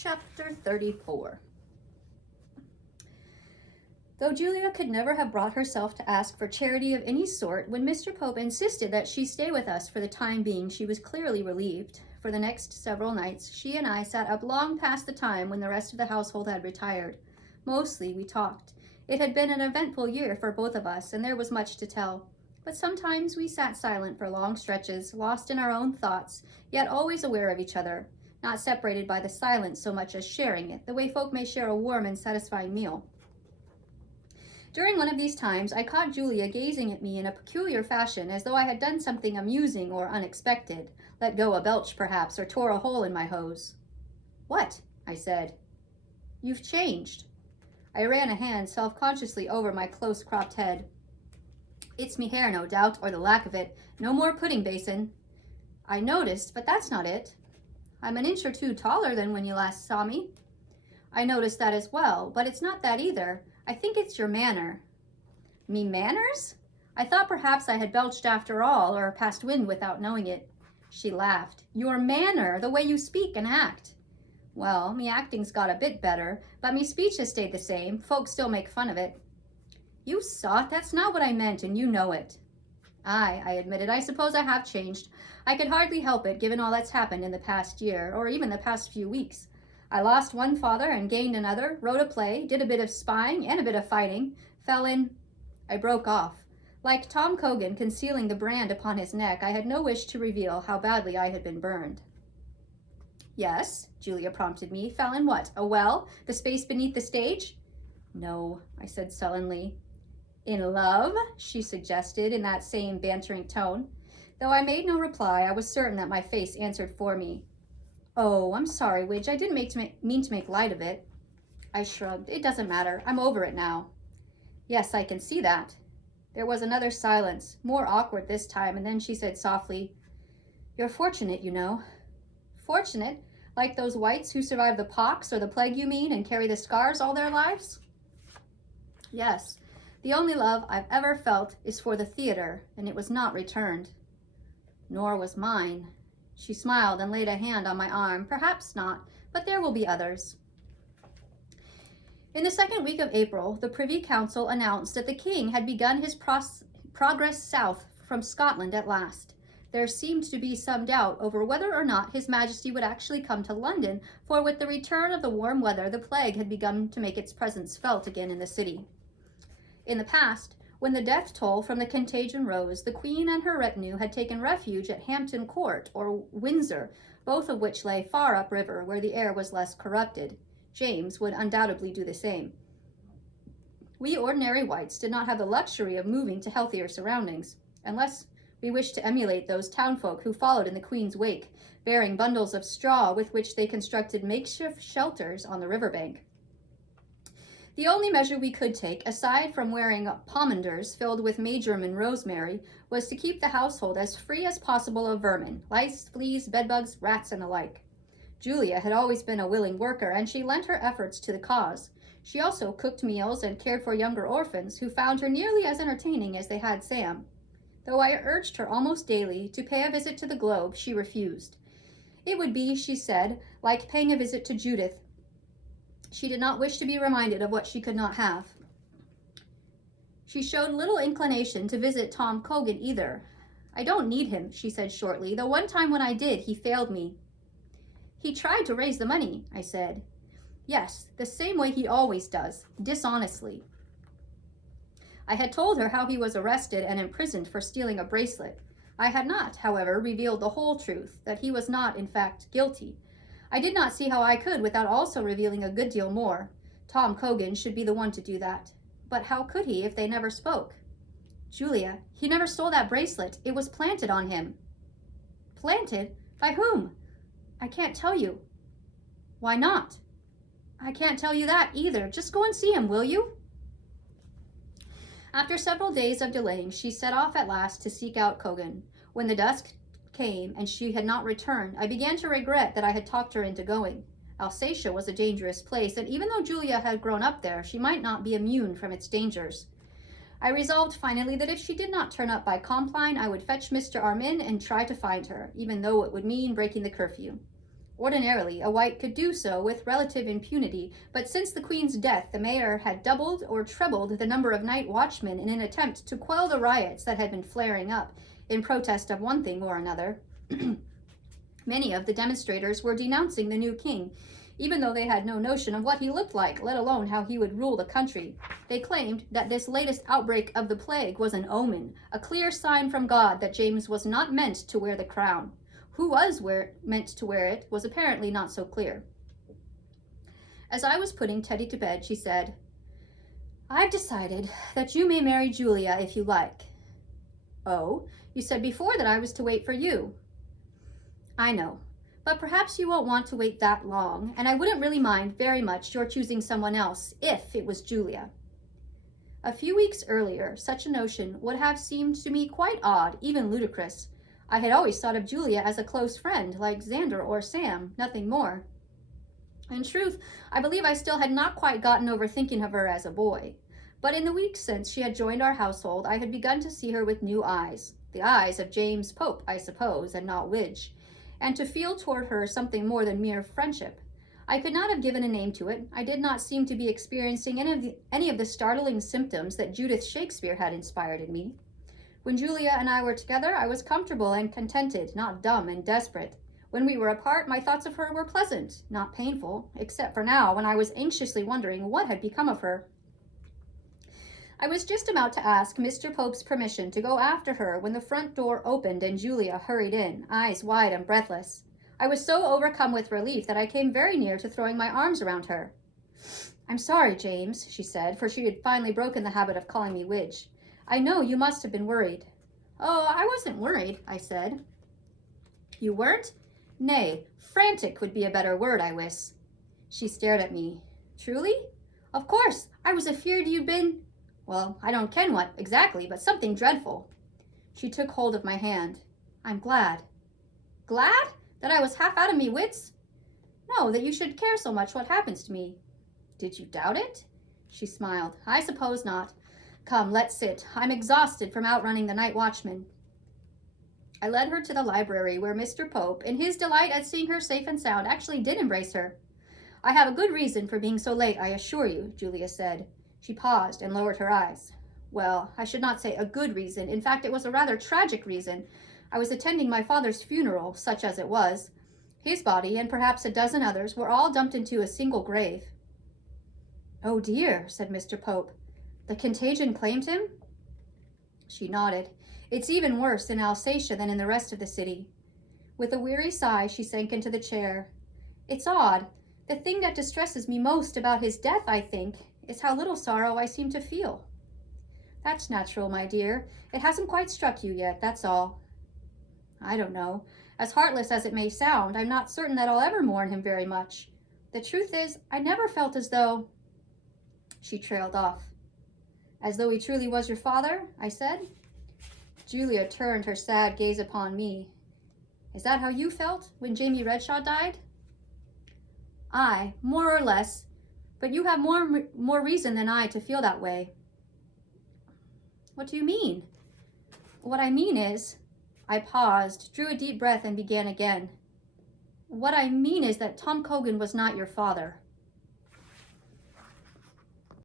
Chapter 34. Though Julia could never have brought herself to ask for charity of any sort, when Mr. Pope insisted that she stay with us for the time being, she was clearly relieved. For the next several nights, she and I sat up long past the time when the rest of the household had retired. Mostly we talked. It had been an eventful year for both of us, and there was much to tell. But sometimes we sat silent for long stretches, lost in our own thoughts, yet always aware of each other, not separated by the silence so much as sharing it, the way folk may share a warm and satisfying meal. During one of these times, I caught Julia gazing at me in a peculiar fashion, as though I had done something amusing or unexpected, let go a belch perhaps, or tore a hole in my hose. "What?" I said. "You've changed." I ran a hand self-consciously over my close-cropped head. "It's me hair, no doubt, or the lack of it. No more pudding basin." "I noticed, but that's not it." "I'm an inch or two taller than when you last saw me." "I noticed that as well, but it's not that either. I think it's your manner." "Me manners?" I thought perhaps I had belched after all, or passed wind without knowing it. She laughed. "Your manner, the way you speak and act." "Well, me acting's got a bit better, but me speech has stayed the same. Folks still make fun of it." "You sot, that's not what I meant, and you know it." "Aye," I admitted, "I suppose I have changed. I could hardly help it, given all that's happened in the past year, or even the past few weeks. I lost one father and gained another, wrote a play, did a bit of spying and a bit of fighting, fell in—" I broke off. Like Tom Cogan concealing the brand upon his neck, I had no wish to reveal how badly I had been burned. "Yes," Julia prompted me. "Fell in what? A well? The space beneath the stage?" "No," I said sullenly. "In love?" she suggested in that same bantering tone. Though I made no reply, I was certain that my face answered for me. "Oh, I'm sorry, Widge. I didn't mean to make light of it." I shrugged. "It doesn't matter. I'm over it now." "Yes, I can see that." There was another silence, more awkward this time, and then she said softly, "You're fortunate, you know." "Fortunate? Like those whites who survive the pox or the plague, you mean, and carry the scars all their lives?" "Yes. The only love I've ever felt is for the theater, and it was not returned." "Nor was mine." She smiled and laid a hand on my arm. "Perhaps not, but there will be others." In the second week of April, the Privy Council announced that the King had begun his progress south from Scotland at last. There seemed to be some doubt over whether or not His Majesty would actually come to London, for with the return of the warm weather, the plague had begun to make its presence felt again in the city. In the past, when the death toll from the contagion rose, the Queen and her retinue had taken refuge at Hampton Court or Windsor, both of which lay far upriver, where the air was less corrupted. James would undoubtedly do the same. We ordinary whites did not have the luxury of moving to healthier surroundings, unless we wished to emulate those townfolk who followed in the Queen's wake, bearing bundles of straw with which they constructed makeshift shelters on the riverbank. The only measure we could take, aside from wearing pomanders filled with marjoram and rosemary, was to keep the household as free as possible of vermin, lice, fleas, bedbugs, rats, and the like. Julia had always been a willing worker, and she lent her efforts to the cause. She also cooked meals and cared for younger orphans, who found her nearly as entertaining as they had Sam. Though I urged her almost daily to pay a visit to the Globe, she refused. It would be, she said, like paying a visit to Judith. She did not wish to be reminded of what she could not have. She showed little inclination to visit Tom Cogan either. "I don't need him," she said shortly, "though one time when I did, he failed me." "He tried to raise the money," I said. "Yes, the same way he always does, dishonestly." I had told her how he was arrested and imprisoned for stealing a bracelet. I had not, however, revealed the whole truth, that he was not, in fact, guilty. I did not see how I could without also revealing a good deal more. Tom Cogan should be the one to do that. But how could he if they never spoke? "Julia, he never stole that bracelet. It was planted on him." "Planted? By whom?" "I can't tell you." "Why not?" "I can't tell you that either. Just go and see him, will you?" After several days of delaying, she set off at last to seek out Cogan. When the dusk came and she had not returned, I began to regret that I had talked her into going. Alsatia was a dangerous place, and even though Julia had grown up there, she might not be immune from its dangers. I resolved finally that if she did not turn up by Compline, I would fetch Mr. Armin and try to find her, even though it would mean breaking the curfew. Ordinarily, a white could do so with relative impunity, but since the Queen's death, the mayor had doubled or trebled the number of night watchmen in an attempt to quell the riots that had been flaring up in protest of one thing or another. Many of the demonstrators were denouncing the new king, even though they had no notion of what he looked like, let alone how he would rule the country. They claimed that this latest outbreak of the plague was an omen, a clear sign from God that James was not meant to wear the crown. Who was meant to wear it was apparently not so clear. As I was putting Teddy to bed, she said, "I've decided that you may marry Julia if you like." "Oh, you said before that I was to wait for you." "I know, but perhaps you won't want to wait that long, and I wouldn't really mind very much your choosing someone else if it was Julia." A few weeks earlier, such a notion would have seemed to me quite odd, even ludicrous. I had always thought of Julia as a close friend, like Xander or Sam, nothing more. In truth, I believe I still had not quite gotten over thinking of her as a boy. But in the weeks since she had joined our household, I had begun to see her with new eyes. The eyes of James Pope, I suppose, and not Widge, and to feel toward her something more than mere friendship. I could not have given a name to it. I did not seem to be experiencing any of the startling symptoms that Judith Shakespeare had inspired in me. When Julia and I were together, I was comfortable and contented, not dumb and desperate. When we were apart, my thoughts of her were pleasant, not painful, except for now, when I was anxiously wondering what had become of her. I was just about to ask Mr. Pope's permission to go after her when the front door opened and Julia hurried in, eyes wide and breathless. I was so overcome with relief that I came very near to throwing my arms around her. "I'm sorry, James," she said, for she had finally broken the habit of calling me Widge. "I know you must have been worried." "Oh, I wasn't worried," I said. "You weren't? Nay, frantic would be a better word, I wis." She stared at me. "Truly?" "Of course. I was afeard you'd been... well, I don't ken what, exactly, but something dreadful." She took hold of my hand. "I'm glad." "Glad? That I was half out of me wits?" "No, that you should care so much what happens to me." "Did you doubt it?" She smiled. "I suppose not. Come, let's sit. I'm exhausted from outrunning the night watchman." I led her to the library, where Mr. Pope, in his delight at seeing her safe and sound, actually did embrace her. "I have a good reason for being so late, I assure you," Julia said. She paused and lowered her eyes. "Well, I should not say a good reason. In fact, it was a rather tragic reason. I was attending my father's funeral, such as it was. His body, and perhaps a dozen others, were all dumped into a single grave." "Oh dear," said Mr. Pope. "The contagion claimed him?" She nodded. "It's even worse in Alsatia than in the rest of the city." With a weary sigh, she sank into the chair. "It's odd. The thing that distresses me most about his death, I think, is how little sorrow I seem to feel." "That's natural, my dear. It hasn't quite struck you yet, that's all." "I don't know. As heartless as it may sound, I'm not certain that I'll ever mourn him very much. The truth is, I never felt as though..." She trailed off. "As though he truly was your father?" I said. Julia turned her sad gaze upon me. "Is that how you felt when Jamie Redshaw died?" "Aye, more or less, but you have more reason than I to feel that way." "What do you mean?" "What I mean is..." I paused, drew a deep breath, and began again. "What I mean is that Tom Cogan was not your father."